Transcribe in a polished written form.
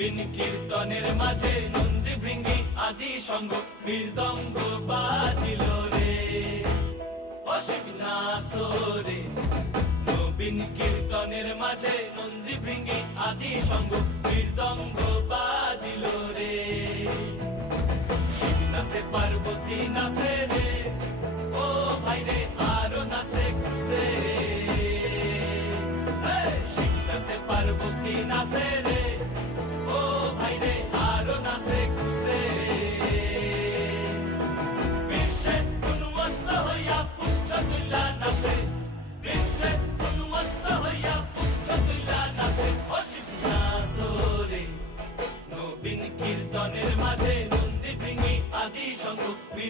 নবীন কীর্তনের মাঝে নন্দী ভৃঙ্গি আদি সঙ্গ মৃদঙ্গ বাজিল রে, অসিক নাসরে। নবীন কীর্তনের মাঝে নন্দী ভৃঙ্গি আদি সঙ্গ মৃদঙ্গ বাজিল রে। শিব নাচে, পার্বতী নাচে,